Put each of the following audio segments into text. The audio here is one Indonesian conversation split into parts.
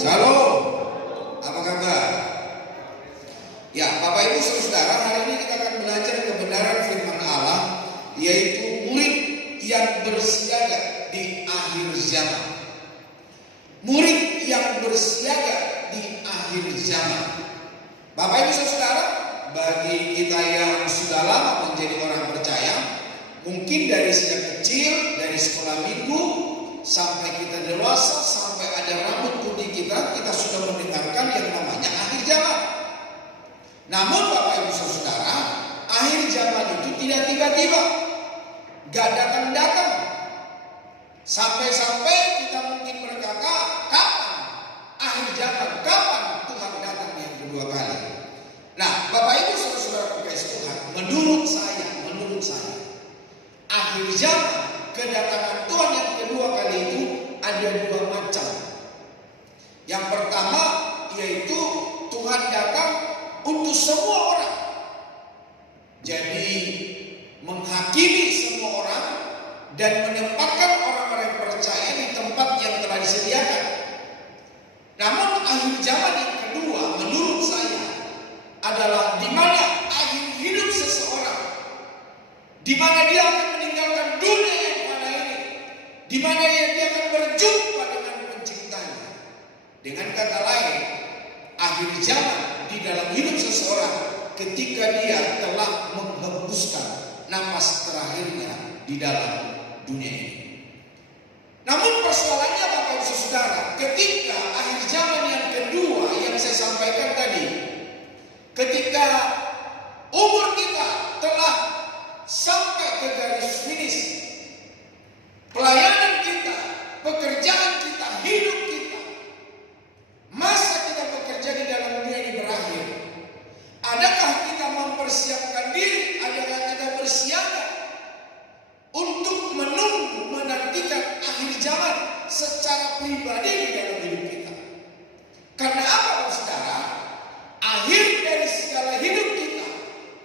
Shalom, apa kabar? Ya, Bapak Ibu Saudara, hari ini kita akan belajar kebenaran firman Allah, yaitu murid yang bersiaga di akhir zaman. Murid yang bersiaga di akhir zaman. Bapak Ibu Saudara, bagi kita yang sudah lama menjadi orang percaya, mungkin dari sejak kecil, dari sekolah minggu sampai kita dewasa, sampai ada rambut putih kita sudah mendengarkan yang namanya akhir zaman. Namun Bapak Ibu Saudara, akhir zaman itu tidak tiba-tiba, gak datang-datang. Sampai-sampai kita mungkin berkata, kapan akhir zaman? Kapan Tuhan datang yang kedua kali? Nah, Bapak Ibu Saudara kasih Tuhan, menurut saya, akhir zaman, kedatangan Tuhan yang kedua kali itu ada dua macam. Yang pertama yaitu Tuhan datang untuk semua orang. Jadi menghakimi semua orang dan menempatkan orang-orang percaya di tempat yang telah disediakan. Namun akhir zaman yang kedua menurut saya adalah di mana akhir hidup seseorang, di mana dia akan meninggalkan dunia yang fana ini, di mana dia akan berjumpa dengan penciptanya. Dengan kata lain, akhir zaman di dalam hidup seseorang ketika dia telah menghembuskan napas terakhirnya di dalam dunia ini. Namun persoalannya Bapak Ibu Saudara, ketika akhir zaman yang kedua yang saya sampaikan tadi, ketika umur kita telah sampai ke garis finish, pelayanan kita, pekerjaan kita, hidup kita, masa kita bekerja di dalam dunia ini berakhir. Adakah kita mempersiapkan diri? Adakah kita bersiaga untuk menunggu, menantikan akhir zaman secara pribadi di dalam hidup kita? Karena apa, Saudara? Akhir dari segala hidup kita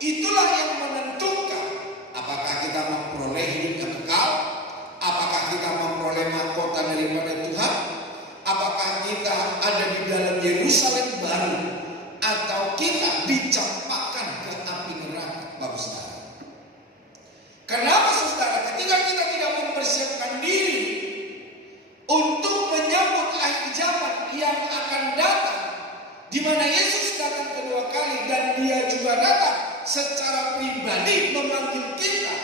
itulah yang menentukan apakah kita memperoleh hidup yang kekal, apakah kita memperoleh mahkota daripada Tuhan, apakah kita ada di dalam Yerusalem baru, atau kita dicampakkan ke api neraka, Bapak Saudara. Kenapa Saudara? Ketika kita tidak mempersiapkan diri untuk menyambut akhir zaman yang akan datang, di mana Yesus datang kedua kali dan Dia juga datang secara pribadi memanggil kita.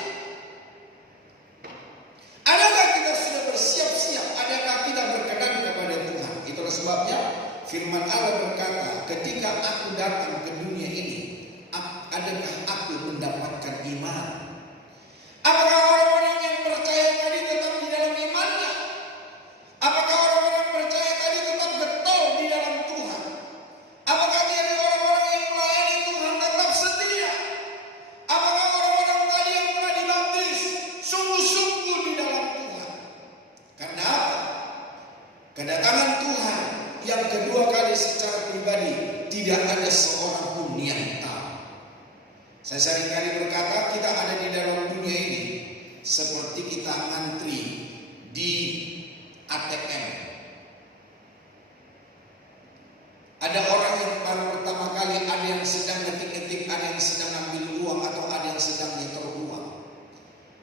Adakah kita sudah bersiap-siap? Adakah kita berkenan kepada Tuhan? Itulah sebabnya firman Allah berkata, ketika aku datang ke dunia ini, adakah aku mendapatkan iman? Apakah orang-orang yang percaya tadi tetap di dalam imannya? Apakah orang-orang percaya tadi tetap getol di dalam Tuhan? Apakah dari orang-orang yang melayani Tuhan tetap setia? Apakah orang-orang tadi yang telah dibaptis sungguh-sungguh di dalam Tuhan? Karena apa? Kedatangan Tuhan yang kedua kali secara pribadi tidak ada seorang pun yang tahu. Saya seringkali berkata, kita ada di dalam dunia ini seperti kita antri di ATM. Ada orang yang baru pertama kali, ada yang sedang ngetik-ngetik, ada yang sedang ambil uang, atau ada yang sedang nyetor uang.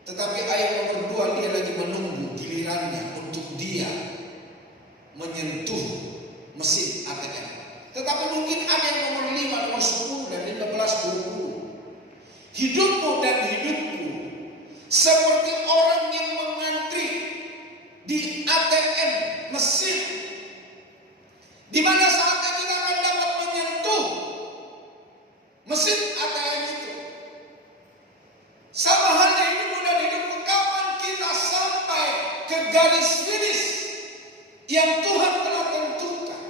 Tetapi ayat nomor 2, dia lagi menunggu gilirannya untuk dia menyentuh mesin ATM. Tetapi mungkin ada yang nomor 5, nomor 10, dan 15, 20. Hidupmu dan hidupku seperti orang yang mengantri di ATM mesin, di mana saatnya kita akan dapat menyentuh mesin ATM itu. Sama halnya hidupmu dan hidupku, kapan kita sampai ke garis finish yang Tuhan telah tentukan.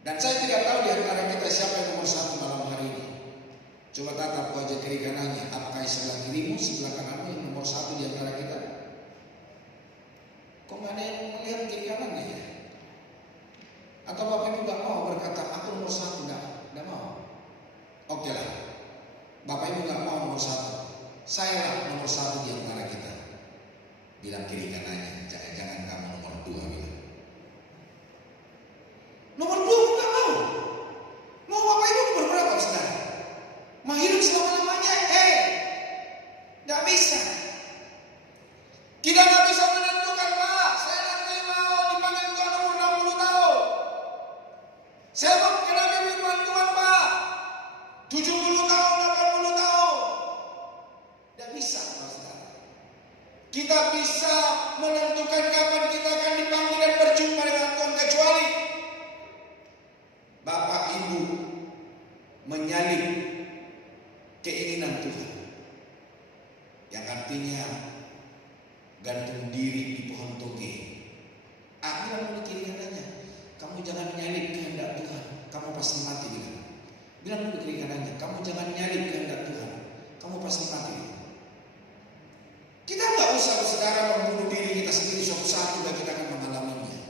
Dan saya tidak tahu di antara kita siapa yang nomor 1 malam hari ini. Coba tatap wajah kiri kanannya, apakah sebelah kirimu, sebelah kananmu yang nomor 1 di antara kita? Kok nggak ada yang melihat kiri kanannya ya? Atau Bapak Ibu nggak mau berkata, aku nomor 1, nggak mau? Oke lah, Bapak Ibu nggak mau nomor 1, saya lah nomor 1 di antara kita. Bilang kiri kanannya, jangan-jangan kamu nomor 2 bilang. menyalip keinginan Tuhan, yang artinya gantung diri di pohon toge. Bilang dulu kiri kanannya, kamu jangan nyalip kehendak Tuhan, kamu pasti mati. Bilang dulu kiri kanannya, kamu jangan nyalip kehendak Tuhan, kamu pasti mati. Kita nggak usah saudara membunuh diri kita sendiri, suatu saat juga kita akan mengalaminya.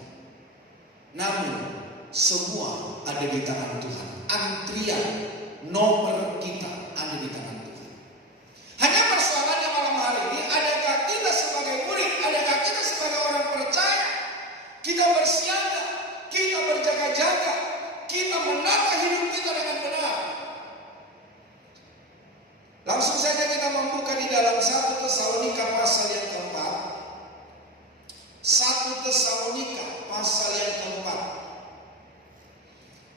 Namun semua ada di tangan Tuhan. Antrian nomor kita ada di tangan Tuhan. Hanya persoalannya malam hari ini, adakah kita sebagai murid, adakah kita sebagai orang percaya, kita bersiaga, kita berjaga-jaga, kita menata hidup kita dengan benar. Langsung saja kita membuka di dalam 1 Tesalonika pasal yang keempat. 1 Tesalonika pasal yang keempat,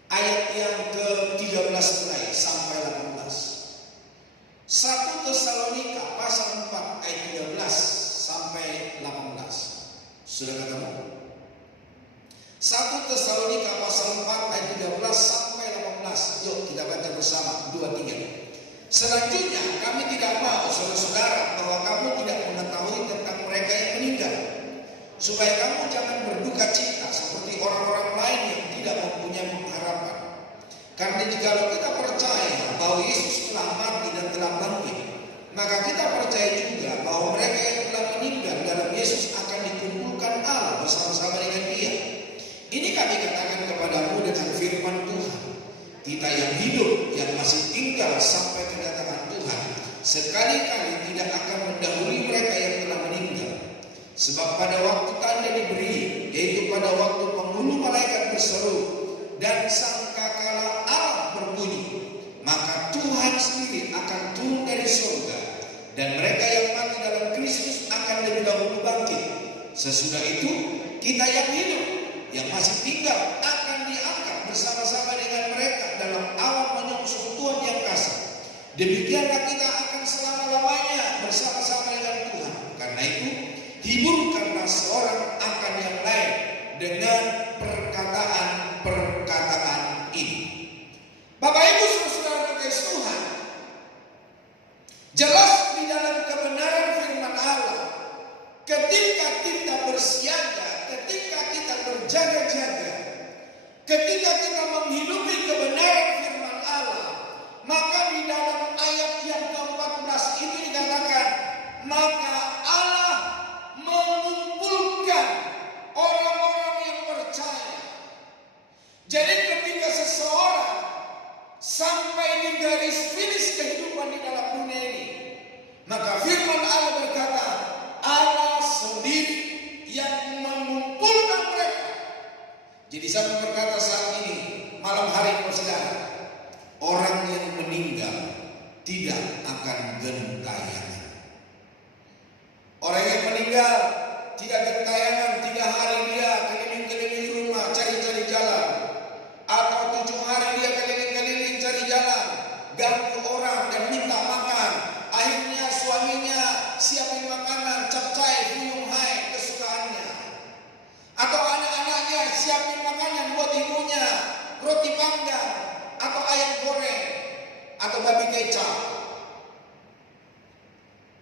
ayat yang ke-13 mulai sampai 18. 1 Tesalonika pasal 4 ayat 13 sampai 18. Sudah ketemu? 1 Tesalonika pasal 4 ayat 13 sampai 18. Yuk kita baca bersama 2-3. Selanjutnya kami tidak mau saudara-saudara bahwa kamu tidak mengetahui tentang mereka yang meninggal, supaya kamu jangan berduka cita seperti orang-orang lain yang tidak mempunyai pengharapan. Karena jikalau kita percaya bahwa Yesus telah mati dan telah bangkit, maka kita percaya juga bahwa mereka yang telah meninggal dalam Yesus akan dikumpulkan Allah bersama-sama dengan Dia. Ini kami katakan kepadamu dengan firman Tuhan. Kita yang hidup, yang masih tinggal sampai kedatangan Tuhan, sekali-kali tidak akan mendahului mereka yang telah meninggal. Sebab pada waktu tanda diberi, yaitu pada waktu penghulu malaikat berseru dan sangkakala Allah berbunyi, maka Tuhan sendiri akan turun dari surga, dan mereka yang mati dalam Kristus akan lebih dahulu bangkit. Sesudah itu kita yang hidup, yang masih tinggal akan diangkat bersama-sama dengan mereka dalam awan menyongsong Tuhan yang kasih. Demikianlah kita akan selama-lamanya bersama-sama dengan Tuhan. Karena itu hiburkanlah seorang akan yang lain dengan perkataan-perkataan ini. Bapak Ibu saudara kekasih Tuhan, jelas di dalam kebenaran firman Allah, ketika kita bersiaga, ketika kita berjaga-jaga, ketika kita menghidupi kebenaran firman Allah, maka di dalam ayat yang ke-14 itu dikatakan, maka Allah mengumpulkan orang-orang yang percaya. Jadi ketika seseorang sampai di garis finish kehidupan di dalam dunia ini, maka firman Allah berkata, Allah sendiri yang mengumpulkan mereka. Jadi saya berkata saat ini, malam hari ini saudara, orang yang meninggal tidak akan gentayangan. Orang yang meninggal tidak gentayangan 3 hari dia keliling-keliling rumah cari-cari jalan, atau 7 hari dia keliling-keliling cari jalan, ganggu orang dan minta makan. Akhirnya suaminya siapin makanan, capcay, fuyung hai kesukaannya. Atau anak-anaknya siapin makanan buat ibunya, roti panggang, atau ayam goreng, atau babi kecap.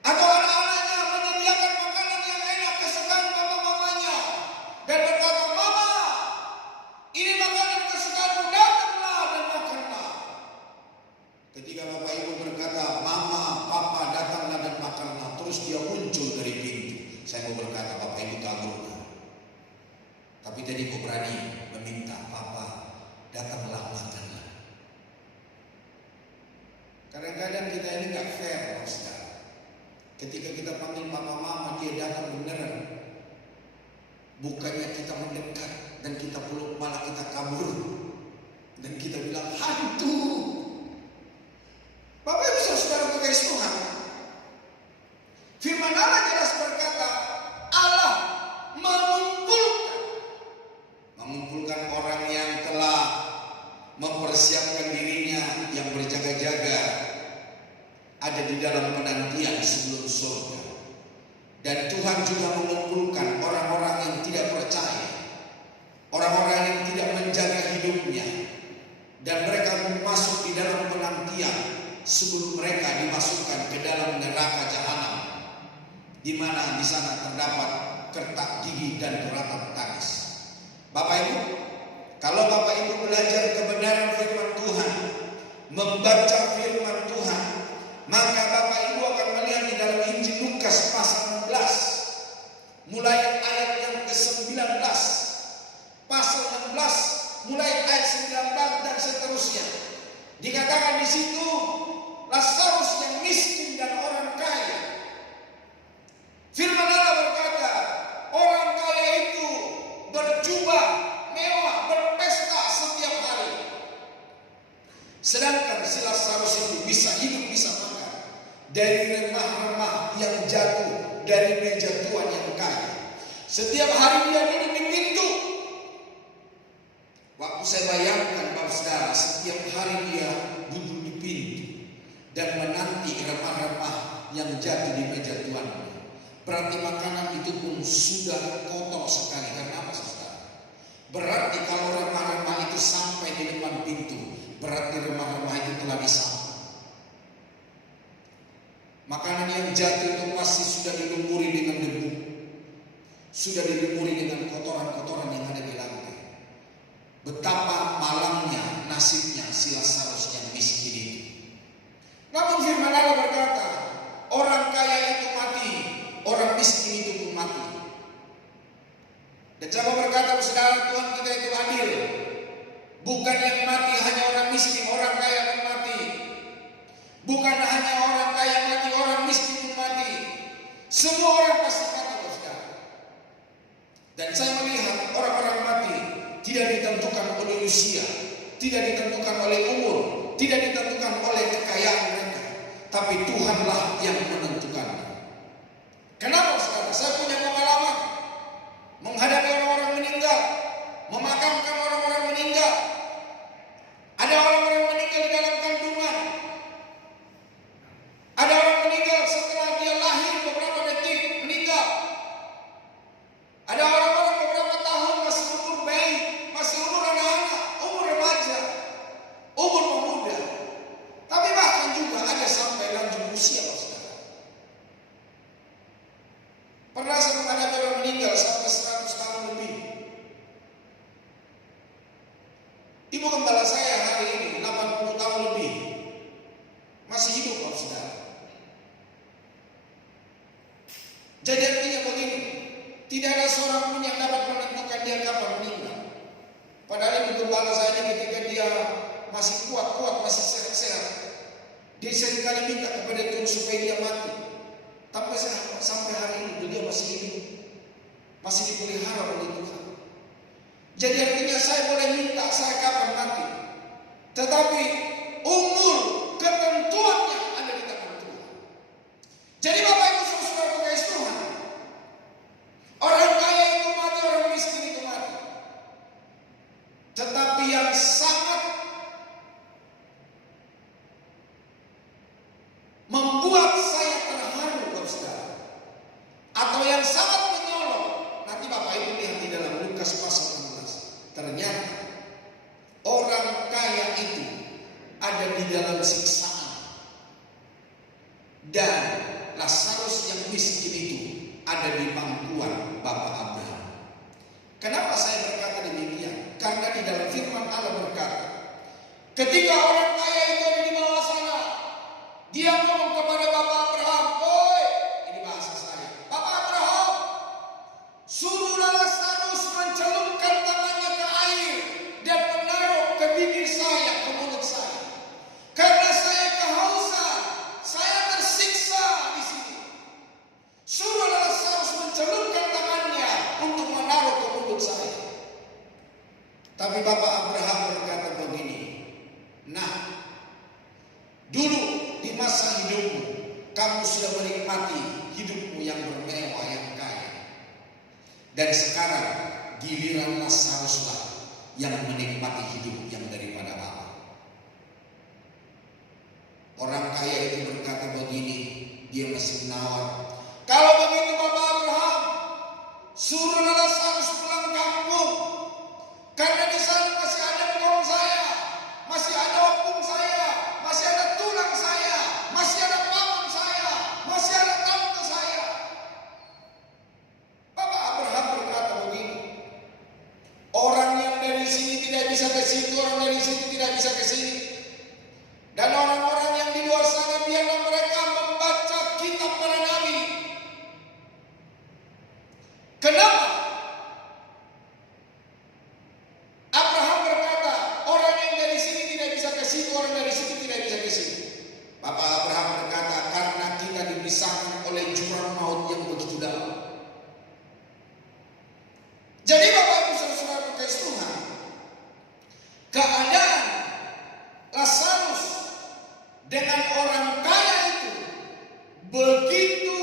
Atau anak-anaknya menyediakan makanan yang enak kesukaan mama-mamanya, dan berkata, mama, ini makanan kesukaanmu, datanglah dan makanlah. Ketika bapak ibu berkata, mama, papa, datanglah dan makanlah, terus dia muncul dari pintu. Saya mau berkata, bapak ibu kabur. Tapi tadi kok berani meminta, papa, datanglah makanlah. Kadang-kadang kita ini gak fair, saudara. Ketika kita panggil papa mama, dia datang beneran. Bukannya kita mendekat dan kita peluk, malah kita kabur. Dan kita bilang, hantu. Bapak ibu saudara kekasih Tuhan, firman Allah jelas berkata, Allah mengumpulkan orang yang telah mempersiapkan dirinya, yang berjaga-jaga, ada di dalam penantian sebelum surga. Dan Tuhan juga mengumpulkan orang-orang yang tidak percaya, orang-orang yang tidak menjaga hidupnya, dan mereka masuk di dalam penantian sebelum mereka dimasukkan ke dalam neraka jahanam, di mana di sana terdapat kertak gigi dan ratap tangis. Bapak Ibu, kalau Bapak Ibu belajar kebenaran firman Tuhan, membaca firman Tuhan, maka Bapak Ibu akan melihat di dalam Injil Lukas pasal 16, mulai ayat yang ke-19, pasal 16 mulai ayat 19 dan seterusnya. Dikatakan di situ Lazarus yang miskin dan orang kaya. Firman Allah berkata, orang kaya itu berjubah mewah, berpesta setiap hari. Sedangkan si Lazarus itu bisa hidup, bisa makan dari remah-remah yang jatuh dari meja tuan yang kaya. Setiap hari dia duduk di pintu. Waktu saya bayangkan Bapak Saudara, setiap hari dia duduk di pintu dan menanti remah-remah yang jatuh di meja tuannya. Berarti makanan itu pun sudah kotor sekali. Karena apa saudara? Berarti kalau remah-remah itu sampai di depan pintu, berarti remah-remah itu telah disampah. Makanan yang jatuh itu pasti sudah dilumuri dengan debu, sudah dilumuri dengan kotoran-kotoran yang ada di lantai. Betapa malangnya nasibnya si Lazarus yang miskin itu. Namun firman Allah berkata, orang kaya itu mati, orang miskin itu pun mati. Dan saya berkata, saudara, Tuhan kita itu adil. Bukan yang mati hanya orang miskin, orang kaya pun mati. Bukan hanya orang kaya mati, orang miskin pun mati. Semua orang pasti mati, saudara. Dan saya melihat orang-orang mati tidak ditentukan oleh usia, tidak ditentukan oleh umur, tidak ditentukan oleh kekayaan mereka, tapi Tuhanlah yang menentukan. Kenapa saudara? Saya punya pengalaman menghadapi orang-orang meninggal, memakamkan orang-orang meninggal. Ada orang-orang meninggal di dalam kandungan. Ada orang meninggal setelah dia lahir beberapa detik meninggal. Ada orang-orang beberapa tahun masih umur bayi, masih umur anak-anak, umur remaja, umur pemuda. Tapi bahkan juga ada sampai lanjut usia, saudara. Pernah saya menghadapi orang meninggal sampai 100 tahun lebih. Ibu gembala saya hari ini 80 tahun lebih masih hidup, saudara. Jadi artinya begini, tidak ada seorang pun yang dapat menentukan dia kapan meninggal. Padahal ibu gembala saya ketika dia masih kuat-kuat, masih sehat-sehat, dia seringkali minta kepada Tuhan supaya dia mati. Tapi sampai hari ini beliau masih hidup, masih dipelihara oleh Tuhan. Jadi artinya saya boleh minta saya kapan mati, tetapi umur ketentuannya ada di tangan Tuhan. Jadi Bapak Ibu saudara kekasih Tuhan, orang kaya itu mati, orang miskin itu mati. Tetapi yang sangat membuat saya terharu, saudara, atau yang sangat menyolok, nanti Bapak Ibu lihat di dalam Lukas pasal 16. Ternyata orang kaya itu ada di dalam siksaan, dan Lazarus yang miskin itu ada di pangkuan Bapak Abraham. Kenapa saya berkata demikian? Karena di dalam firman Allah berkata, ketika orang kaya itu ada di bawah sana, dia ngomong kepada Bapak Abraham, "Oi," ini bahasa saya, "Bapak Abraham, suruhlah Lazarus mencelupkan tangannya ke air dan menaruh ke bibir saya, ke mulut saya. Karena saya kehausan, saya tersiksa di sini. Suruhlah Lazarus mencelupkan tangannya untuk menaruh ke mulut saya." Tapi Bapak Abraham berkata begini, "Nah, dulu di masa hidupmu, kamu sudah menikmati hidupmu yang bermewah, yang kaya. Dan sekarang giliran Lazaruslah yang menikmati hidup yang daripada Allah." Orang kaya itu berkata begini, dia masih menawar, "Kalau begitu Bapak Abraham, suruhlah Lazarus pulang kampung. Karena di sana masih ada kaum saya, tidak bisa ke situ, orang dari situ tidak bisa ke sini. Dan orang-orang yang di luar sana biarlah mereka membaca kitab para nabi. Kenapa? Abraham berkata, orang yang dari sini tidak bisa ke situ, orang dari situ tidak bisa ke sini. Bapak Abraham berkata, karena kita dipisahkan oleh jurang maut yang begitu dalam. Jadi Bapak Ibu Saudara kasih Tuhan, keadaan Lazarus dengan orang kaya itu begitu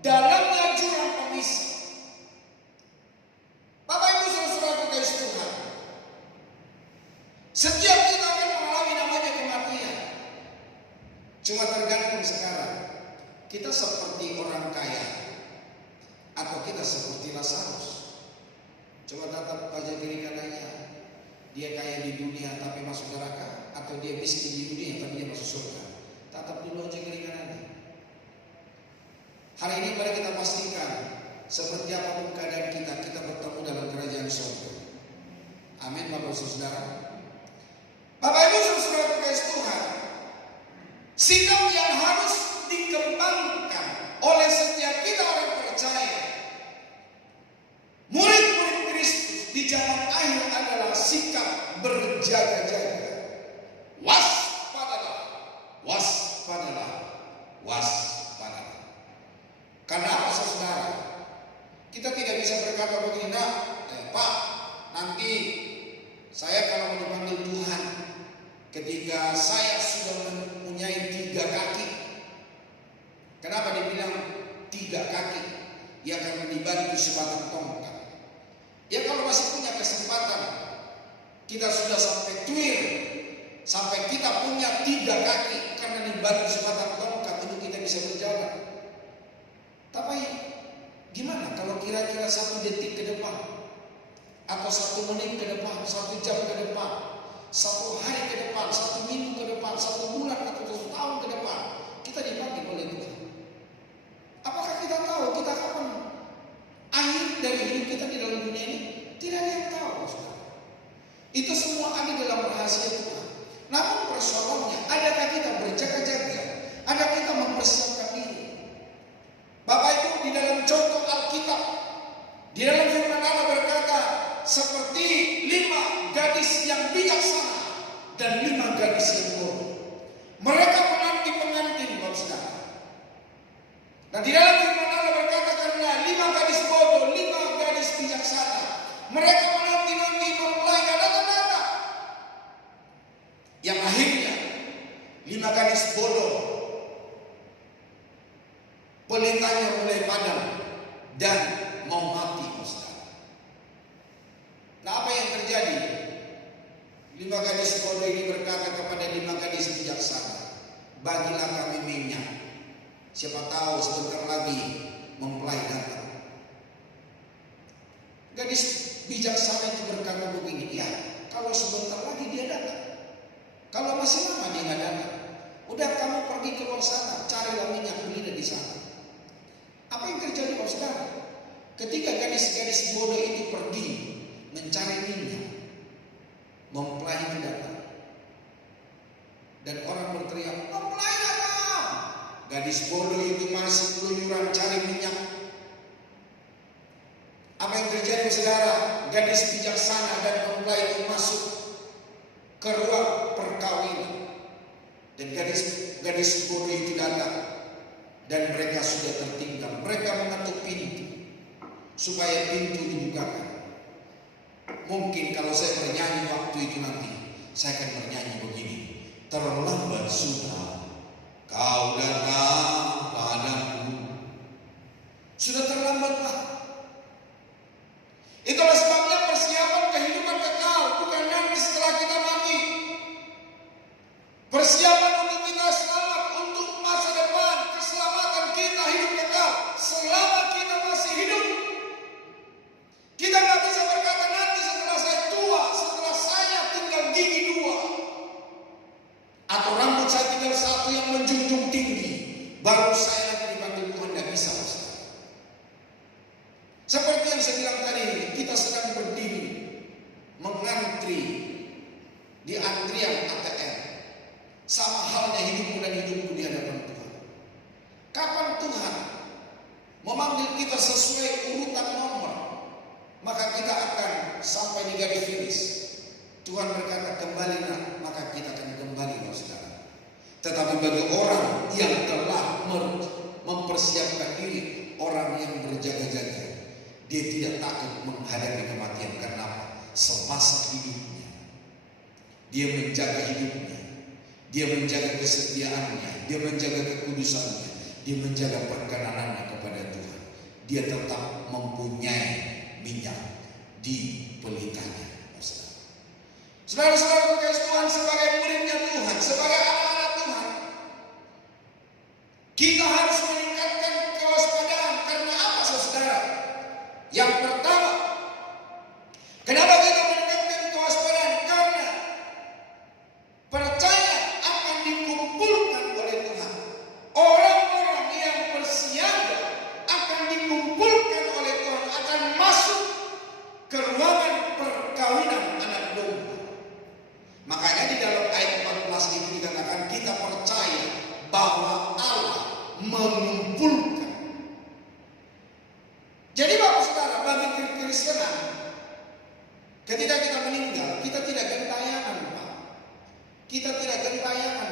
dalamnya jurang pemisah. Bapak Ibu Saudara kasih Tuhan, setiap kita akan mengalami namanya kematian. Cuma tergantung sekarang kita seperti orang kaya atau kita seperti Lazarus. Coba tatap aja diri kanannya, dia kaya di dunia tapi masuk neraka, atau dia miskin di dunia tapi dia masuk surga. Tatap dulu aja kiri kanannya. Hari ini mari kita pastikan seperti apapun keadaan kita bertemu dalam kerajaan surga. Amin Bapak Saudara. Bapak Ibu Saudara kasih Tuhan, sikap yang harus dikembangkan oleh setiap kita orang percaya, murid-murid Kristus di zaman akhir adalah sikap berjaga-jaga. Waspadalah, waspadalah, waspadalah. Karena apa saudara? Kita tidak bisa berkata begini, Pak, nanti saya kalau dipanggil Tuhan, ketika saya sudah mempunyai 3 kaki. Kenapa dibilang 3 kaki? Ya karena dibantu sebatang tongkat. Ya kalau masih punya kesempatan, kita sudah sampai tuir, sampai kita punya 3 kaki karena dibantu sebatang tongkat itu kita bisa berjalan. Tapi gimana kalau kira-kira 1 detik ke depan, atau 1 menit ke depan, 1 jam ke depan, 1 hari ke depan, 1 minggu ke depan, 1 bulan atau 1 tahun ke depan, kita dipanggil oleh Tuhan. Apakah kita tahu kita kapan akhir dari hidup kita di dalam dunia ini? Tidak ada yang tahu, saudara. Itu semua ada dalam rahasia Tuhan. Namun persoalannya, adakah kita berjaga-jaga? Adakah kita mempersiapkan diri? Bapak Ibu, di dalam contoh Alkitab, di dalam firman Allah berkata, seperti 5 gadis yang bijaksana dan 5 gadis yang bodoh. Mereka menanti pengantin, Bapak Saudara. Nah di dalam firman Allah berkata, karena 5 gadis bodoh, 5 gadis bijaksana, mereka menanti-nanti mempelai gak datang-datang. Yang akhirnya 5 gadis bodoh, pelitanya mulai padam dan mau mati, Ustaz. Nah apa yang terjadi? 5 gadis bodoh ini berkata kepada 5 gadis bijaksana, bagilah kami minyak, siapa tahu sebentar lagi mempelai datang. Gadis bijaksana itu berkata begini, ya kalau sebentar lagi dia datang, kalau masih lama dia nggak datang, udah kamu pergi ke luar sana, carilah minyak, beli di sana. Apa yang terjadi, Bapak Saudara? Ketika gadis-gadis bodoh itu pergi mencari minyak, mempelai itu datang, dan orang berteriak, mempelai datang. Gadis bodoh itu masih keluyuran cari minyak. Apa yang terjadi, saudara? Gadis bijaksana dan mempelai itu masuk ke ruang perkawinan, dan gadis bodoh itu datang. Dan mereka sudah tertinggal. Mereka mengetuk pintu supaya pintu dibukakan. Mungkin kalau saya bernyanyi waktu itu nanti, saya akan bernyanyi begini. Terlambat sudah kau datang padaku. Sudah terlambat, Pak. Itulah sebabnya persiapan kehidupan kekal bukan nanti setelah kita mati. Persiapan untuk kita selamat, untuk masa depan, keselamatan kita hidup kekal selama kita masih hidup. Kita nggak bisa berkata nanti setelah saya tua, setelah saya tinggal gigi 2, atau rambut saya tinggal 1 yang menjunjung tinggi, baru saya nanti dipanggil Tuhan. Nggak bisa, Ustaz. finish. Tuhan berkata kembalilah, maka kita akan kembali saudara. Tetapi bagi orang yang telah mempersiapkan diri, orang yang berjaga-jaga, dia tidak takut menghadapi kematian. Karena apa? Semasa hidupnya dia menjaga hidupnya, dia menjaga kesetiaannya, dia menjaga kekudusannya, dia menjaga perkenanannya kepada Tuhan. Dia tetap mempunyai minyak di pelitanya. Saudara-saudara berkasih Tuhan, sebagai muridnya Tuhan, sebagai anak-anak Tuhan, kita harus meningkatkan kewaspadaan. Karena apa saudara? Yang pertama, kenapa kita meningkatkan kewaspadaan? Karena percaya akan dikumpulkan oleh Tuhan. Orang-orang yang bersiaga akan dikumpulkan oleh Tuhan, akan masuk ke ruangan perkawinan anak domba. Makanya di dalam ayat 14 itu dikatakan kita percaya bahwa Allah mengumpulkan. Jadi Bapak Saudara, bagi Kristenan, ketika kita meninggal, kita tidak gentayangan, Pak. Kita tidak gentayangan.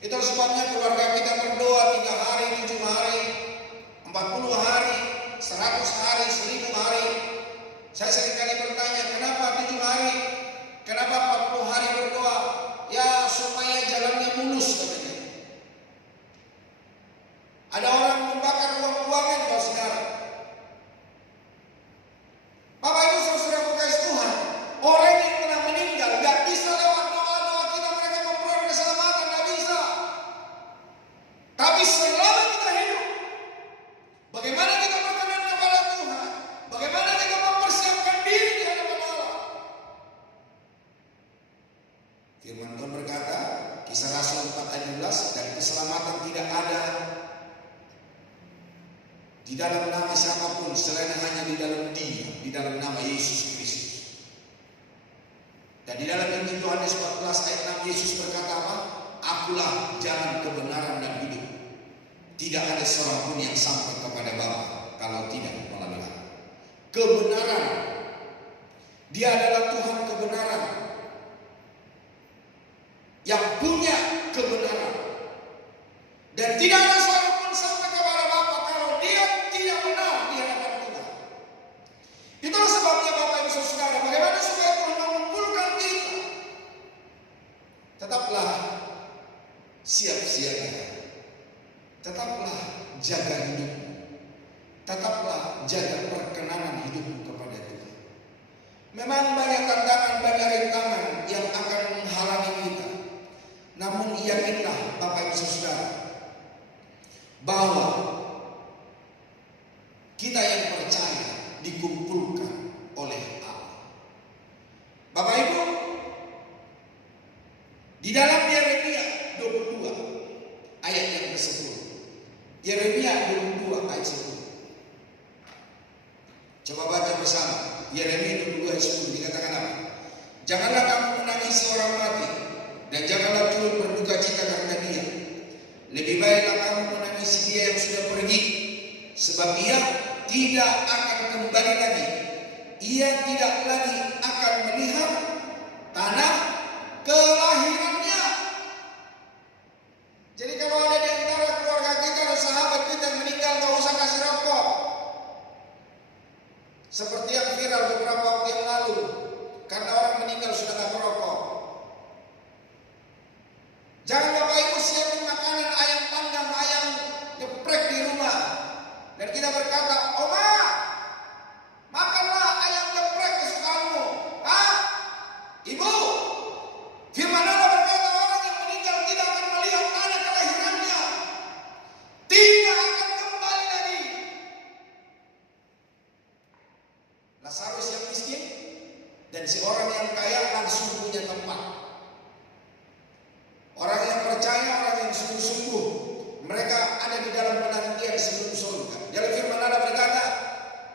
Itu sebabnya keluarga kita berdoa 3 hari, 7 hari, 40 hari, 100 hari, 1000 hari. Saya seringkali bertanya, kenapa 7 hari? Kenapa 40 hari berdoa? Ya supaya jalannya mulus katanya. Ada orang membakar uang-uangan Bapak Saudara. Bapak Ibu Saudara berkasih Tuhan, orang yang telah meninggal gak bisa lewat doa-doa kita mereka memperoleh keselamatan, gak bisa. Tapi selama kita hidup, bagaimana kita berkenan kepada Tuhan? Bagaimana kita mempersiapkan diri di hadapan Allah? Firman Tuhan berkata, Kisah Rasul 4 ayat 12, dan keselamatan tidak ada di dalam nama siapapun selain hanya di dalam Dia, di dalam nama Yesus Kristus. Dan di dalam Injil Yohanes 14 ayat 6 Yesus berkata apa? Akulah jalan kebenaran dan hidup. Tidak ada seorang pun yang sampai kepada Bapa kalau tidak melalui Aku. Kebenaran. Dia adalah Tuhan kebenaran, yang punya kebenaran. Dan tidak ada seorang pun sampai kepada Bapa kalau dia tidak benar di hadapan Tuhan. Itulah sebabnya Bapak Ibu Saudara, bagaimana supaya Tuhan mengumpulkan kita? Tetaplah siap siaga. Tetaplah jaga hidup. Tetaplah jaga perkenanan hidupmu kepada Tuhan. Memang banyak tantangan, banyak rintangan yang akan menghalangi kita. Namun yakinlah Bapak Ibu Saudara bahwa kita yang percaya dikumpulkan oleh Allah. Bapak Ibu, di dalam Yeremia 22 ayat yang ke-10. Yeremia 22 ayat 10. Coba baca bersama. Yeremia 22 ayat 10 dikatakan apa? Janganlah kamu menangisi orang mati, dan janganlah turut berduka cita karena dia. Lebih baiklah kamu menangisi dia yang sudah pergi, sebab ia tidak akan kembali lagi. Ia tidak lagi akan melihat tanah kelahirannya. Jadi kalau ada di antara keluarga kita dan sahabat kita yang meninggal, gak usah kasih rokok. Seperti yang viral beberapa waktu yang lalu, karena orang meninggal sudah gak merokok. Jangan Bapak Ibu siapin makanan ayam panggang, ayam geprek di rumah, dan kita berkata, Oma, makanlah ayam geprek kesukaanmu. Hah? Ibu, firman Allah berkata orang yang meninggal tidak akan melihat tanah kelahirannya, tidak akan kembali lagi. Lazarus yang miskin dan si orang yang kaya langsung punya tempat. Orang yang percaya, orang yang sungguh-sungguh, mereka ada di dalam penantian sebelum surga. Dalam firman Allah berkata,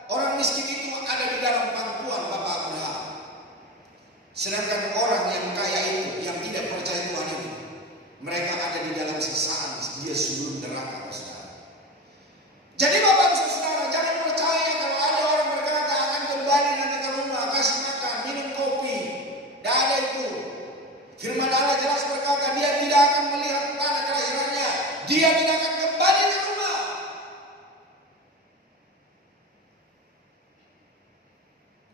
orang miskin itu ada di dalam pangkuan Bapak Abraham. Sedangkan orang yang kaya itu, yang tidak percaya Tuhan itu, mereka ada di dalam siksaan dia sebelum neraka. Jadi Bapak Saudara, jangan percaya kalau ada orang berkata akan kembali nanti ke rumah, kasih makan, dia tidak akan kembali ke rumah.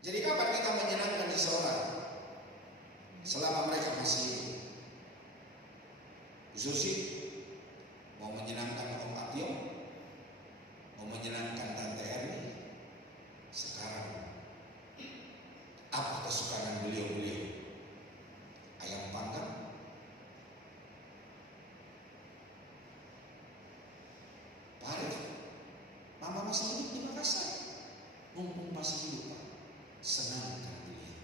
Jadi kapan kita menyenangkan seseorang? Selama mereka masih hidup. Susi mau menyenangkan Om Atio, mau menyenangkan Tante Erni. Sekarang apa kesukaan beliau-beliau? Ayam panggang, Pak Arif, Mama masih hidup di Makassar. Mumpung masih hidup, Pak, senangkan beliau.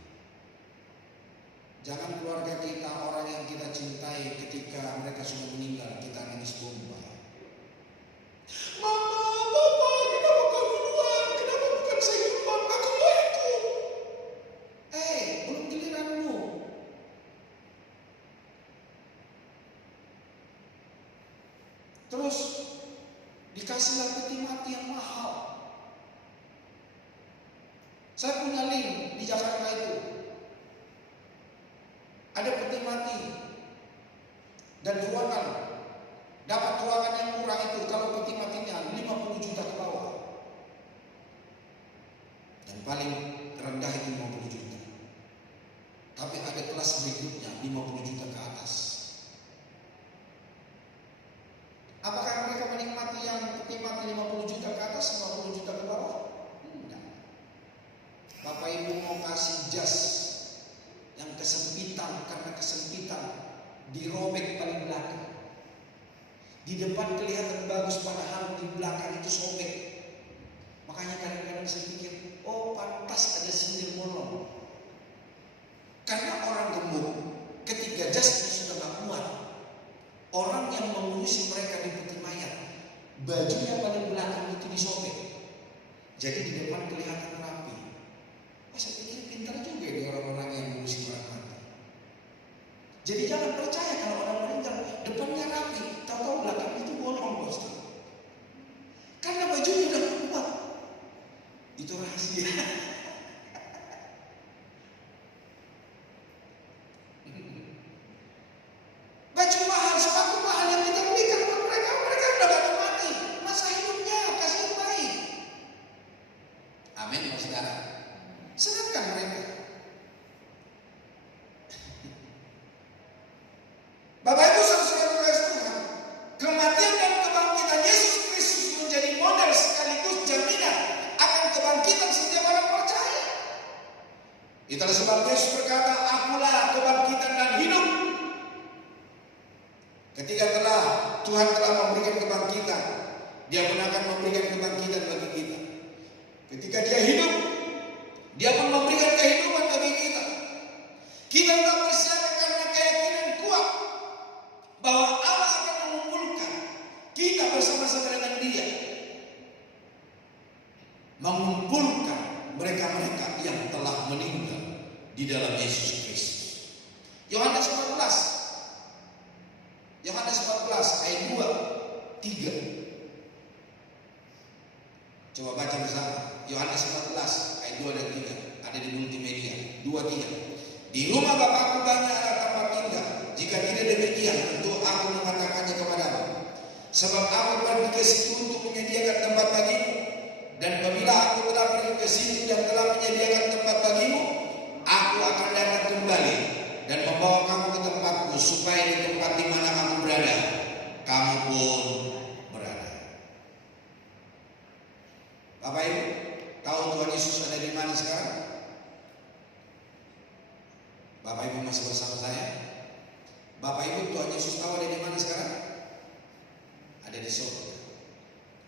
Jangan keluarga kita, orang yang kita cintai, ketika mereka sudah meninggal, kita nangis bombay. Mama, Papa, kenapa kau duluan? Kenapa bukan saya duluan? Aku mau ikut. Belum giliranmu. Terus dikasihlah peti mati yang mahal. Saya punya link di Jakarta itu. Ada peti mati dan ruangan. Dapat ruangan yang murah itu kalau peti matinya 50 juta ke bawah. Dan paling rendah itu 50 juta. Tapi ada kelas berikutnya 50 juta ke atas. Apakah mereka menikmati yang peti mati 50 juta ke atas, 50 juta ke bawah? Enggak. Bapak Ibu mau kasih jas yang kesempitan, karena kesempitan dirobek paling belakang. Di depan kelihatan bagus, padahal di belakang itu sobek. Makanya kadang-kadang saya pikir, oh pantas ada sindir bolong. Karena orang gemuk, ketika jasnya sudah gak kuat, orang yang mengurusi mereka di peti mayat, bajunya paling belakang itu disobek. Jadi di depan kelihatan rapi. Saya pikir pintar juga di orang-orang yang mengurusi orang mati. Jadi jangan percaya kalau orang meninggal depannya rapi, tahu-tahu belakang itu bolong, bos. Karena bajunya udah kuat. Itu rahasia. Baju mahal, sepatu mahal yang kita belikan buat mereka udah pada mati. Masa hidupnya kasih yang baik. Amin, saudara. Senangkan mereka. Bapak Ibu saudara-saudara Tuhan, kematian dan kebangkitan Yesus Kristus menjadi modal sekaligus jaminan akan kebangkitan setiap orang percaya. Itulah sebab Yesus berkata, "Akulah kebangkitan dan hidup." Ketika Tuhan telah memberikan kebangkitan, Dia pun akan memberikan kebangkitan bagi kita. Ketika Dia hidup, Dia pun memberikan kehidupan bagi kita. Kita tak bersiap karena keyakinan kuat bahwa Allah akan mengumpulkan kita bersama-sama dengan Dia, mengumpulkan mereka-mereka yang telah meninggal di dalam Yesus Kristus. Yohanes 14 ayat 2, 3. Coba baca bersama. Yohanes 14 ayat 2 dan 3. Ada di multimedia. 2, 3. Di rumah Bapakku banyak ada tempat tinggal. Jika tidak demikian, tentu aku mengatakannya kepadamu. Sebab aku pergi ke situ untuk menyediakan tempat bagimu. Dan apabila aku telah pergi ke situ dan telah menyediakan tempat bagimu, aku akan datang kembali dan membawa kamu ke tempatku, supaya di tempat di mana kamu berada, kamu pun berada. Bapak Ibu, tahu Tuhan Yesus ada di mana sekarang? Bapak Ibu masih bersama saya? Bapak Ibu, Tuhan Yesus tahu ada di mana sekarang? Ada di surga.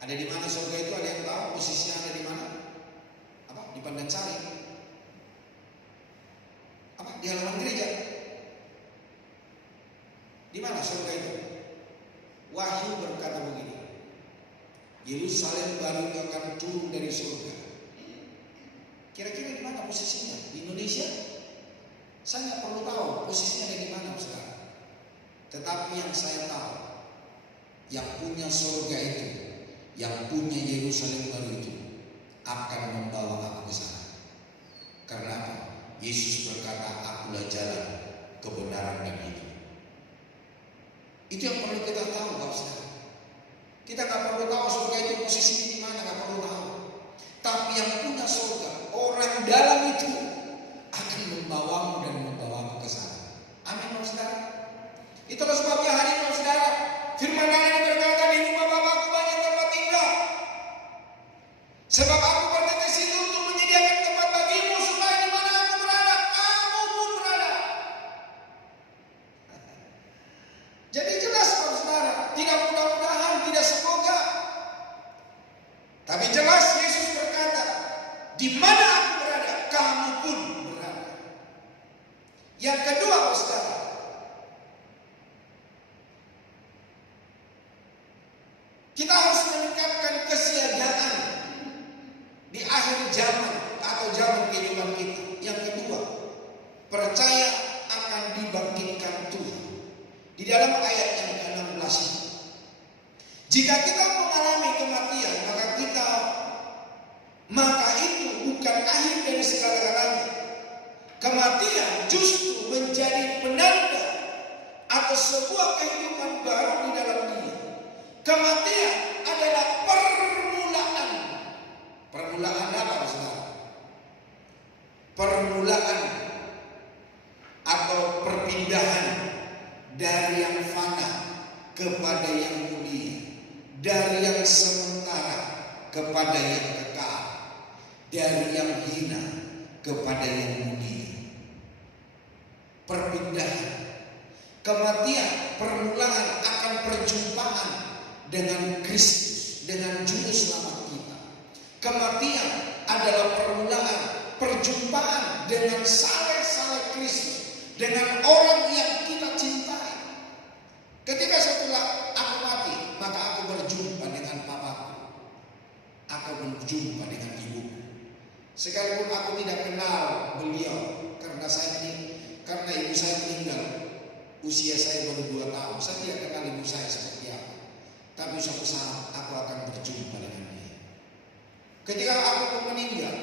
Ada di mana surga itu? Ada yang tahu posisinya ada di mana? Apa? Di Pandansari? Apa? Di halaman gereja? Di mana surga itu? Wahyu berkata begini, Yerusalem baru akan turun dari surga. Kira-kira di mana posisinya? Di Indonesia? Saya nggak perlu tahu posisinya di mana sekarang. Tetapi yang saya tahu, yang punya surga itu, yang punya Yerusalem baru itu, akan membawa aku ke sana. Karena apa? Yesus berkata, "Akulah jalan, kebenaran dan hidup." Itu yang perlu kita tahu, Bapak Saudara. Kita nggak perlu tahu surga itu posisinya di mana, nggak perlu tahu. Tapi yang punya surga, orang dalam itu akan membawamu dan membawamu ke sana. Amin, saudara. Itulah sebabnya hari ini, saudara, firman Allah berkata, di rumah Bapakku banyak tempat tinggal. Sebab aku pergi ke situ untuk menyediakan tempat bagimu, supaya di mana aku berada, kamu pun berada. Jadi jelas, saudara, tidak mudah-mudahan, tidak semoga, tapi jelas Yesus berkata, di mana aku berada, kamu pun berada. Yang kedua, saudara, kita harus meningkatkan kesiagaan di akhir zaman atau zaman kehidupan kita. Yang kedua, percaya akan dibangkitkan Tuhan. Di dalam ayat yang ke-16, jika kita mengalami kematian, maka itu bukan akhir dari segala-galanya. Kematian justru menjadi penanda atau sebuah kehidupan baru di dalam dia. Kematian adalah permulaan. Permulaan apa, saudara? Permulaan atau perpindahan dari yang fana kepada yang mulia, dari yang sementara kepada yang kekal, dari yang hina kepada yang mulia. Perpindahan, kematian, permulaan akan perjumpaan dengan Kristus, dengan juru selamat kita. Kematian adalah permulaan perjumpaan dengan saleh-saleh Kristus, dengan orang yang kita cintai. Ketika setelah aku mati, maka aku berjumpa dengan Papaku, aku berjumpa dengan Ibuku. Sekalipun aku tidak kenal beliau, karena ibu saya meninggal, usia saya baru 2 tahun. Saya tidak kenal ibu saya seperti apa. Tapi suatu saat aku akan berjumpa dengan dia. Ketika aku pun meninggal,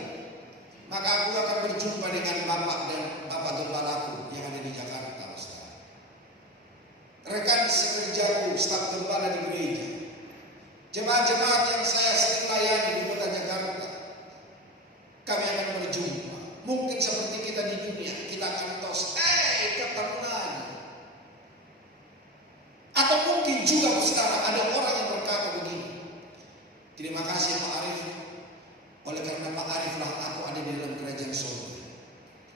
maka aku akan berjumpa dengan Bapak dan Bapak Gembalaku yang ada di Jakarta. Rekan sekerjaku, staf gembala di gereja, jemaat-jemaat yang saya sering layani di kota Jakarta, kami akan berjumpa. Mungkin seperti kita di dunia, kita akan tos, ketemu lagi. Atau mungkin juga, saudara, ada orang yang berkata begini, terima kasih Pak Arif, oleh karena Pak Arif lah aku ada di dalam kerajaan surga.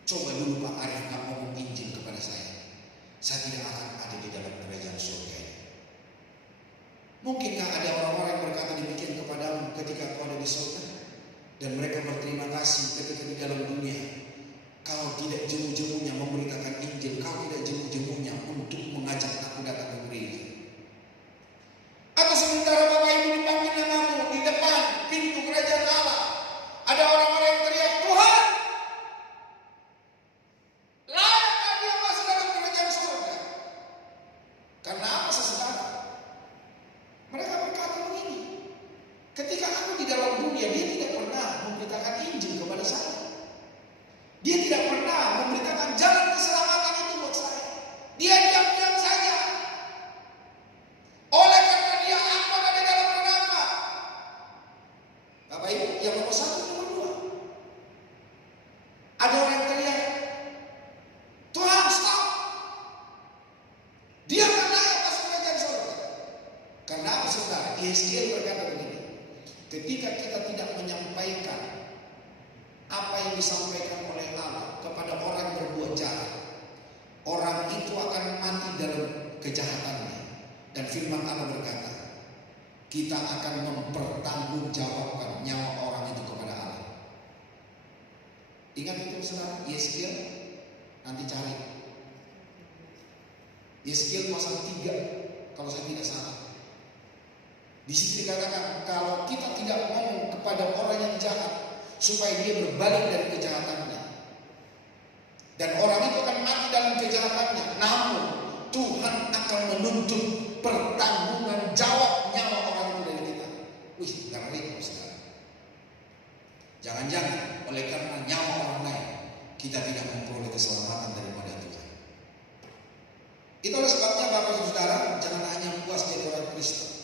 Coba dulu Pak Arif nggak ngomong Injil kepada saya tidak akan ada di dalam kerajaan surga. Mungkinkah ada orang-orang yang berkata demikian kepadamu ketika kau ada di surga? Dan mereka berterima kasih ketika di dalam dunia kau tidak jemu-jemunya memberitakan Injil, kau tidak jemu-jemunya untuk mengajak aku datang ke gereja. Atau sementara Bapak Ibu dipanggil namamu di depan pintu kerajaan Allah, ada orang-orang yang teriak, Tuhan, layakkah dia masuk dalam kerajaan surga? Karena apa, saudara? Mereka berkata begini, ketika aku di dalam dunia, dia tidak pernah memberitakan Injil kepada saya. Dia tidak pernah memberitakan jalan keselamatan itu buat saya. Dia diam-diam saja. Oleh karena dia aku ada di dalam neraka. Bapak Ibu, yang nomor 1, nomor 2. Ada orang yang teriak, Tuhan stop. Dia akan naik masuk kerajaan surga. Karena apa, saudara? Yeskiel berkata begini, ketika kita tidak menyampaikan apa yang disampaikan oleh Allah kepada orang yang berbuat jahat, orang itu akan mati dalam kejahatannya. Dan firman Allah berkata, kita akan mempertanggungjawabkan nyawa orang itu kepada Allah. Ingat itu, saudara, Yeskiel, nanti cari Yeskiel pasal 3 kalau saya tidak salah. Di situ dikatakan kalau kita tidak ngomong kepada orang yang jahat supaya dia berbalik dari kejahatannya, dan orang itu akan mati dalam kejahatannya, namun Tuhan akan menuntut pertanggungan jawab nyawa orang itu dari kita. Wih, ngeri, saudara. Jangan-jangan oleh karena nyawa orang lain kita tidak memperoleh keselamatan daripada Tuhan. Itulah sebabnya Bapak Saudara, jangan hanya puas jadi orang Kristen.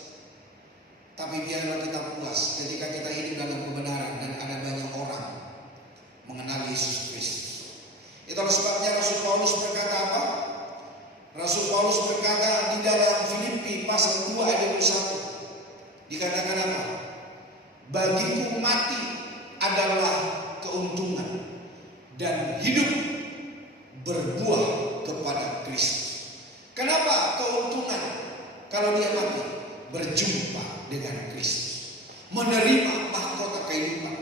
Itulah sebabnya Rasul Paulus berkata apa? Rasul Paulus berkata di dalam Filipi pasal 2 ayat 21. Dikatakan apa? Bagiku mati adalah keuntungan dan hidup berbuah kepada Kristus. Kenapa keuntungan? Kalau dia mati, berjumpa dengan Kristus, menerima mahkota kehidupan.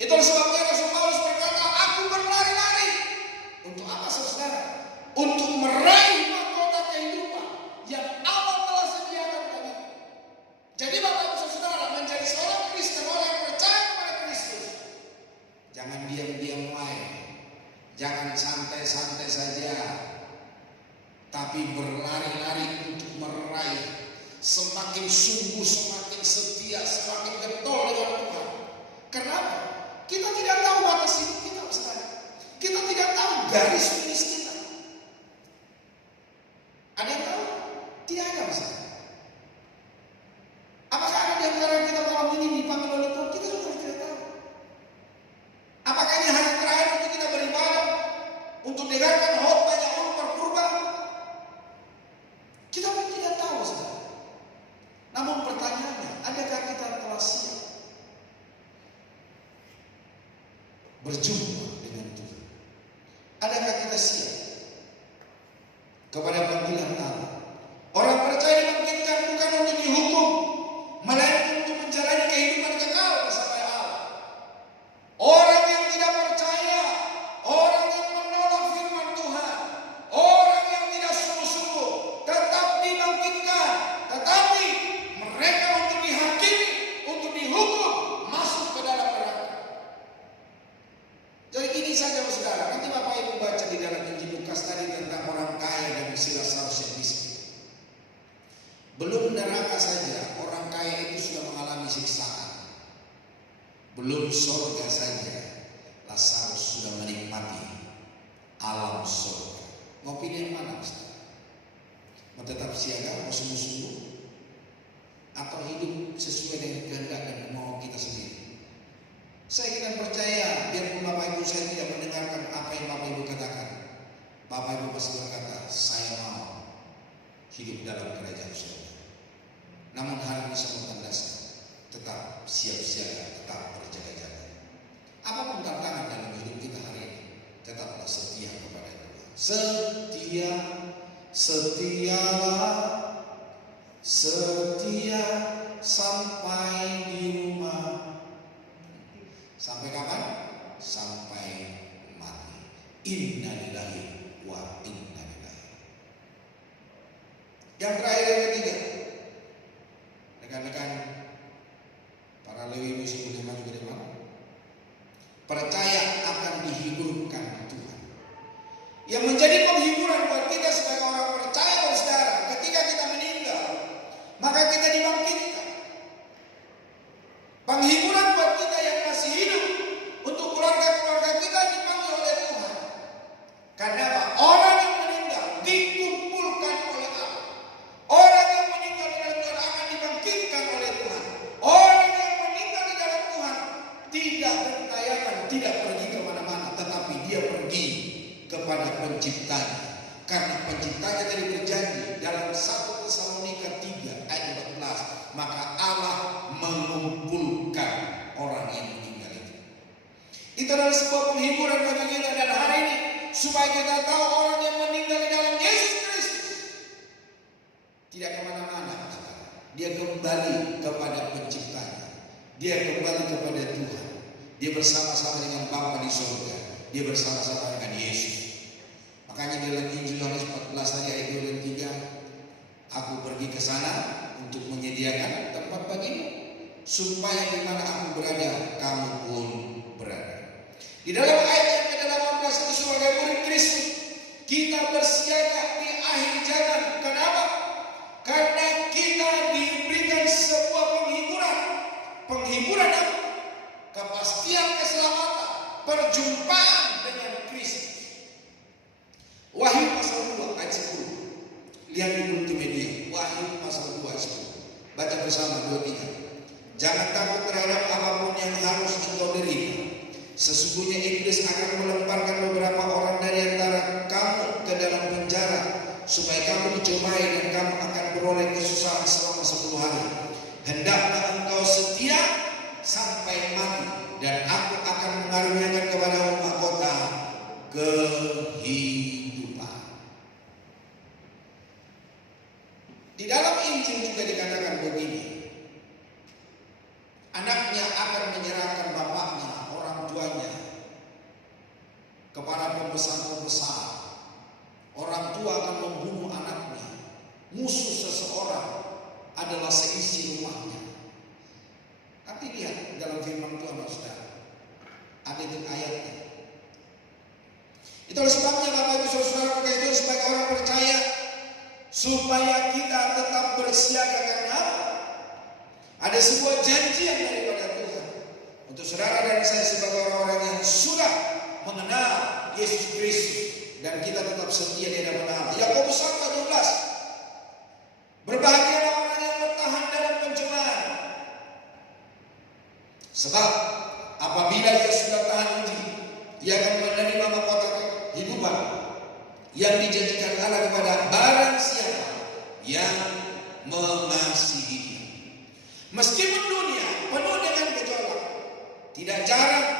Itulah sebabnya Rasul Paulus berkata, aku berlari-lari. Untuk apa saudara? Untuk meraih mahkota kehidupan yang Allah telah sediakan bagiku. Jadi Bapak Ibu Saudara, menjadi seorang Kristen, orang yang percaya kepada Kristus, jangan diam-diam main, jangan santai-santai saja, tapi berlari-lari untuk meraih. Semakin sungguh, semakin setia, semakin getol dengan Tuhan. Kenapa? Kita tidak tahu batas hidup kita, saudara. Kita tidak tahu garis finish kita. Ada yang tahu? Tidak ada, saudara. Apakah ada di antara kita malam ini dipanggil oleh Tuhan? Kita juga tidak tahu. Apakah ini hari terakhir untuk kita beribadah, untuk dengarkan khotbah yang berkurban? Kita pun tidak tahu, saudara. Namun pertanyaannya, adakah kita telah siap berjumpa dengan Tuhan? Adakah kita siap kepada panggilan Allah? Orang percaya dibangkitkan bukan untuk dihukum, melainkan untuk menjalani kehidupan kekal bersama Allah. Orang yang tidak percaya, orang yang menolak firman Tuhan, orang yang tidak sungguh-sungguh, tetap dibangkitkan, tetapi mereka untuk dihakimi, untuk dihukum, masuk ke dalam neraka. Jadi ini saja saudara, nanti Bapak Ibu baca di dalam Injil Lukas tadi tentang orang kaya dan si Lazarus yang miskin. Belum neraka saja, orang kaya itu sudah mengalami siksaan. Belum surga saja, Lazarus sudah menikmati alam surga. Mau pilih yang mana, saudara? Mau tetap siaga, mau sungguh-sungguh, atau hidup sesuai dengan kehendak dan kemauan kita sendiri? Saya ingin percaya, biarpun Bapak Ibu saya tidak mendengarkan apa yang Bapak Ibu katakan, Bapak Ibu pasti berkata, saya mau hidup dalam kerajaan surga. Namun hal ini semua tandaskan, tetap siap-siaga, tetap berjaga-jaga. Apapun tantangan dalam hidup kita hari ini, tetaplah setia kepada Tuhan. Setia sampai di rumah. Sampai kapan? Sampai mati. Innalillahi wa inna ilaihi. Yang terakhir, yang ketiga, rekan-rekan para lewi musik budiman juga dimana? Percaya akan dihiburkan Tuhan. Yang menjadi penghiburan buat kita sebagai orang percaya, saudara, ketika kita meninggal, maka kita dibangkitkan. Penghiburan buat kita yang masih hidup, untuk keluarga-keluarga kita dipanggil oleh Tuhan. Karena apa? Orang yang meninggal dikumpulkan oleh Allah. Orang yang meninggal di dalam Tuhan akan dibangkitkan oleh Tuhan. Orang yang meninggal di dalam Tuhan tidak bertayakan, tidak pergi kemana-mana, tetapi dia pergi kepada penciptanya. Karena penciptanya tadi berjanji dalam 1 Tesalonika 3 ayat 14, maka Allah mengumpulkan orang yang meninggal itu. Itu adalah sebuah penghiburan bagi kita dan hari ini, supaya kita tahu orang yang meninggal di dalam Yesus Kristus tidak kemana-mana. Dia kembali kepada penciptanya. Dia kembali kepada Tuhan. Dia bersama-sama dengan Bapa di surga. Dia bersama-sama dengan Yesus. Makanya dalam Injil Yohanes 14 tadi ayat 2 dan 3, aku pergi ke sana untuk menyediakan tempat bagimu, supaya di mana aku berada, kamu pun berada. Di dalam ayat yang ke-18 itu sebagai murid Kristus, kita bersiaga di akhir zaman. Kenapa? Karena kita diberikan sebuah penghiburan apa? Kepastian keselamatan, perjumpaan dengan Kristus. Wahyu pasal 2 ayat 10. Lihat di multimedia, Wahyu pasal 2 ayat 10. Baca bersama 2-3. Jangan takut terhadap apapun yang harus engkau derita. Sesungguhnya iblis akan melemparkan beberapa orang dari antara dicobai dan kamu akan beroleh kesusahan selama 10 hari. Hendaklah engkau setia sampai mati, dan aku akan mengaruniakan kepadamu mahkota kehidupan. Di dalam Injil juga dikatakan begini, anaknya akan menyerahkan bapaknya, orang tuanya, kepada pembesar-pembesar. Orang tua akan membunuh anaknya. Musuh seseorang adalah seisi rumahnya. Tapi lihat dalam firman Tuhan, saudara, ada itu ayatnya. Itulah sebabnya Bapak Ibu Saudara itu sebagai orang percaya, supaya kita tetap bersiaga, karena ada sebuah janjian daripada Tuhan untuk saudara dan saya sebagai orang-orang yang sudah mengenal Yesus Kristus, dan kita tetap setia di hadapan Allah. Yakobus 1:12, berbahagialah orang yang bertahan dalam pencobaan, sebab apabila ia sudah tahan uji, ia akan menerima mahkota kehidupan yang dijanjikan Allah kepada barang siapa yang mengasihi Dia. Meskipun dunia penuh dengan gejolak, tidak jarang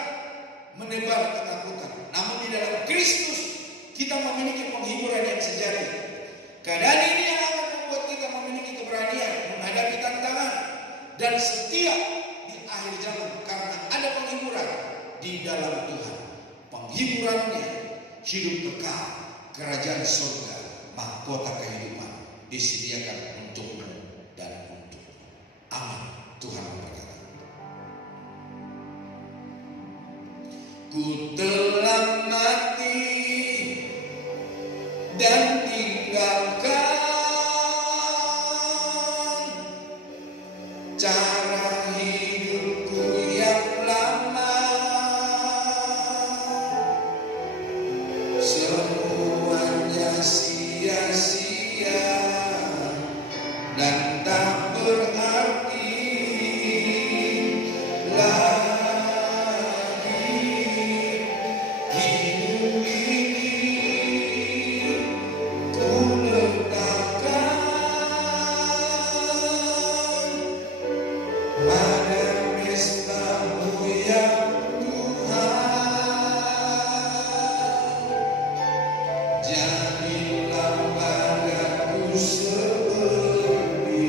menebar ketakutan, namun di dalam Kristus kita memiliki penghiburan yang sejati. Keadaan ini yang akan membuat kita memiliki keberanian menghadapi tantangan dan setia di akhir zaman, karena ada penghiburan di dalam Tuhan. Penghiburannya hidup kekal, kerajaan surga, mahkota kehidupan disediakan untukmu dan untukmu. Amin. Tuhan berkata, ku telah mati dan tinggalkan cara hidupku yang lama. Semuanya sia-sia dan tak berarti lagi. Hidup ini ku letakkan pada pesta-Mu ya Tuhan. Jadilah padaku seperti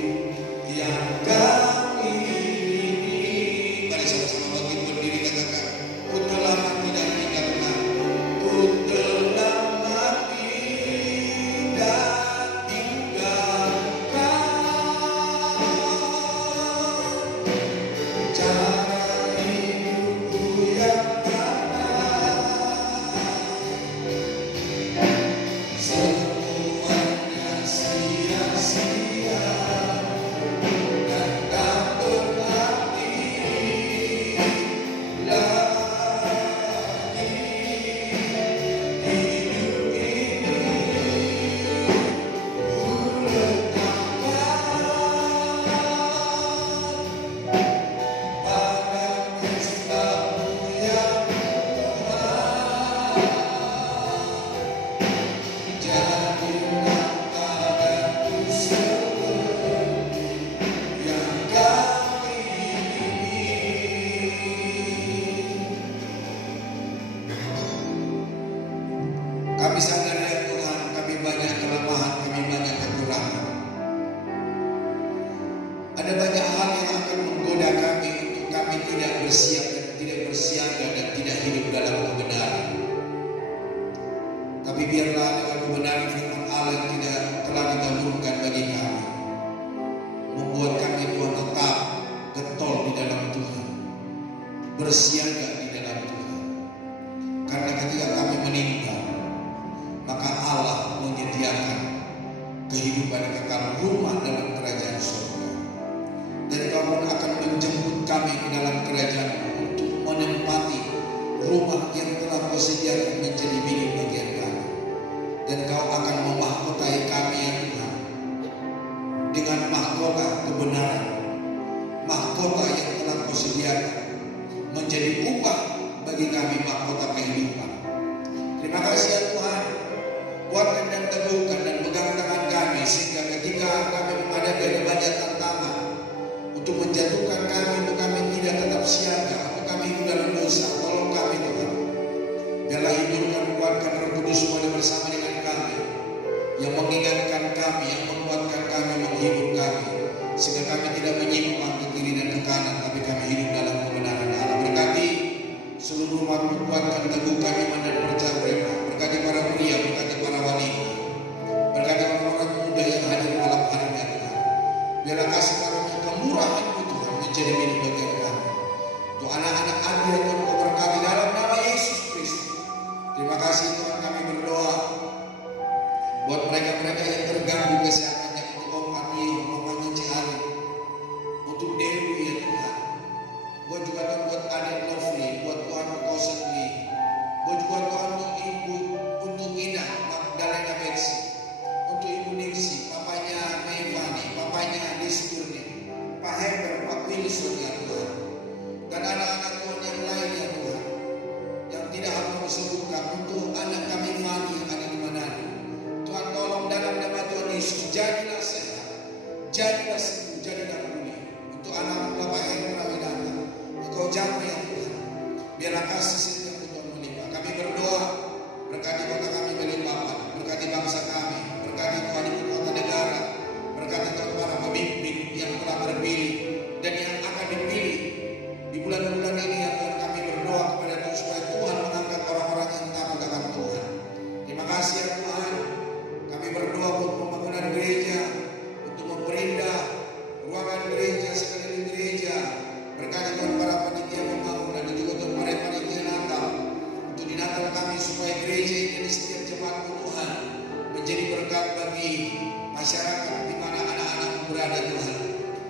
yang Kau ingini. Mari sama-sama bangkit berdiri, katakan, ku telah mati dan tinggalkan. Ku telah mati dan tinggalkan cara hidupku yang lama. Semuanya sia-sia dan tak berarti lagi. Hidup ini ku letakkan pada pesta-Mu ya Tuhan. Jadilah padaku seperti yang Kau ingini. Kami sadar ya Tuhan, kami banyak kelemahan, kami banyak kekurangan. Ada banyak hal yang akan menggoda kami untuk kami tidak bersiaga dan tidak hidup dalam kebenaran. Tapi biarlah dengan kebenaran firman Allah yang telah ditaburkan bagi kami, membuat kami Tuhan tetap getol di dalam Tuhan, bersiaga di dalam Tuhan. Karena ketika kami meninggal, maka Allah menyediakan kehidupan kekal, rumah dalam kerajaan surga. Dan Kau pun akan menjemput kami ke dalam kerajaan untuk menempati rumah yang telah Kau sediakan menjadi milik bagian kami. Dan Kau akan memahkotai kami ya Tuhan, dengan mahkota kebenaran, mahkota yang telah Kau sediakan menjadi upah bagi kami, mahkota kehidupan. Terima kasih ya Tuhan, kuatkan dan teguhkan dan pegang tangan kami siaga, untuk kami hidup dalam dosa. Tolong kami Tuhan. Biarlah hidupkan, kuatkan Roh Kudus ada bersama dengan kami, yang mengingatkan kami, yang menguatkan kami, menghibur kami, sehingga kami tidak menyimpang ke kiri dan ke kanan, tapi kami hidup dalam kebenaran Allah. Berkati seluruh umat, kuatkan, teguhkan iman dan percaya mereka. Berkati para pria, berkati para wanita, berkati orang-orang muda yang hadir malam hari ini Tuhan. Biarlah kasih karunia kemurahan-Mu Tuhan menjadi milik bagian kami. Untuk anak-anak Anda yang Tuhan Kau berkati dalam nama Yesus Kristus. Terima kasih Tuhan, kami berdoa buat mereka-mereka yang terganggu kesehatannya, untuk Om Atio, mamanya Cihari, untuk Dewi ya Tuhan. Buat juga Tuhan buat adik Lovely, buat Tuhan Kau sendiri. Buat juga Tuhan untuk Ina, Magdalena Betsy, untuk Ibu Nixi, papanya Mevani, papanya Listurni, Pak Heber, Pak Wilson ya Tuhan. Dan anak-anak Tuhan yang lain ya Tuhan, yang tidak harus disebutkan, untuk anak kami Fani yang ada di Manado. Tuhan tolong dalam nama Tuhan Yesus, jadilah sehat, jadilah sembuh, jadilah pulih. Untuk anak Bapak Hendra Widana, Engkau jamah ya Tuhan. Biarlah kasih setia Tuhan melimpah. Kami berdoa, berkati kota kami Balikpapan, berkati bangsa kami, berkati Tuhan ibu kota negara, berkati Tuhan para pemimpin yang telah terpilih dan yang akan dipilih di bulan-bulan ini ya Tuhan. Kami berdoa kepada Tuhan supaya Tuhan mengangkat orang-orang yang takut akan Tuhan. Terima kasih ya Tuhan. Kami berdoa untuk pembangunan gereja, untuk memperindah ruangan gereja, sekeliling gereja. Berkati Tuhan para panitia pembangunan dan juga Tuhan para panitia Natal. Untuk di Natal kami supaya gereja ini di setiap jemaat Tuhan menjadi berkat bagi masyarakat di mana anak-anak berada Tuhan.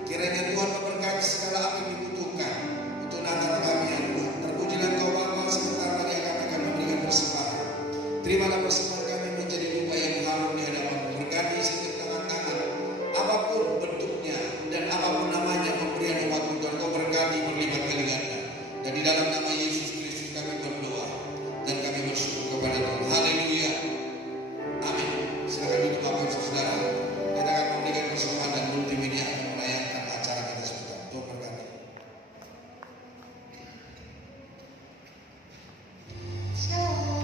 Kiranya Tuhan memberkati segala apa yang dibutuhkan untuk Natal kami ya Tuhan. Terpujilah Engkau Bapa, sebentar lagi akan memberikan persembahan. Terimalah persembahan